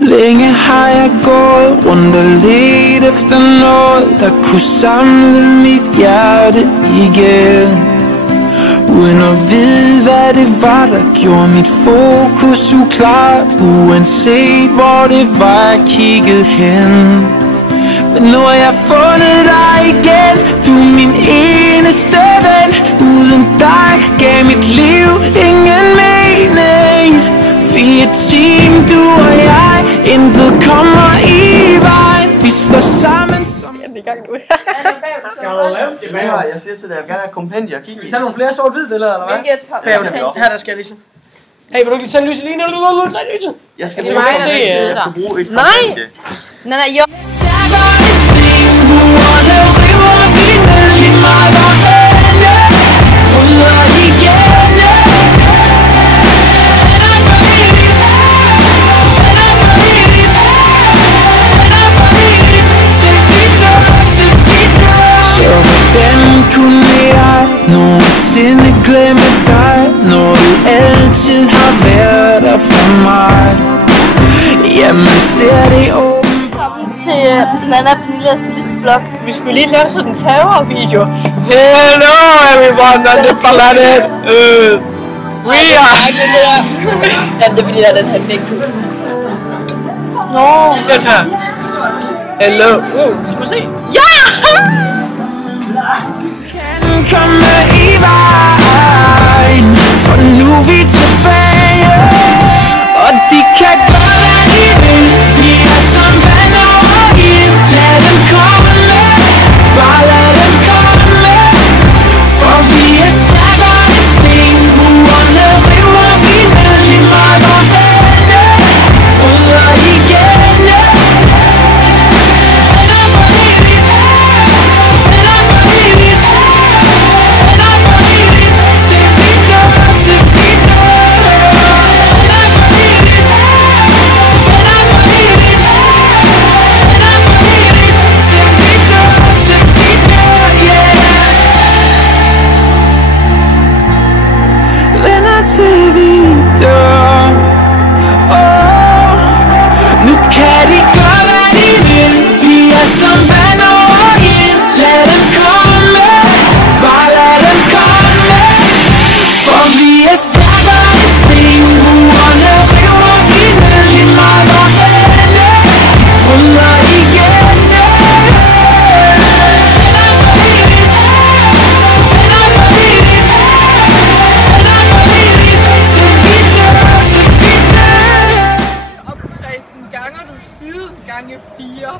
Længe har jeg gået rundt og let efter noget, der kunne samle mit hjerte igen, uden at vide hvad det var, der gjorde mit fokus uklart. Uanset hvor det var jeg kiggede hen, men nu har jeg fundet dig igen. Du er min eneste ven. Uden dig gav mit liv ingen mening. Vi er et team, du og jeg. Intet kommer i vejen. Vi står sammen som... Jeg er i gang nu. Jeg siger til dig, jeg vil gerne have kompendier. Kig i. Vi tager nogle flere sort-hvid billeder, eller hvad? Hvilket Her der skal jeg lige se. Hey, vil du ikke lige tænde lyset lige nu? Du vil tænde lyset. Jeg skal bruge et kompendie. Nej, jo. Nogensinde glemme dig, når du altid har været der for mig. Jamen ser det åben. Velkommen til Nana, Pernille og Silles blog. Vi skulle lige lave sådan en terrorvideo. Hello everyone on the planet Earth. We are... Jamen det er fordi der er den her fængsel. Nå. Den her. Hello. Skal vi se? Ja! Komme i vejen, for nu er vi tilbage, og de kan gøre hvad de vil. Vi er som vand over ild. Lad dem komme, bare lad dem komme, for vi er stærkere end sten. Muerne river vi ned, lige meget hvor helle bryder igen. Til vi dør. Nu kan de gøre hvad de vil. Vi er som vand over ild. Lad dem komme, bare lad dem komme, for vi er stærkere end sten. Muerne river vi ned, lige meget hvor helle bryder igen. Gange 4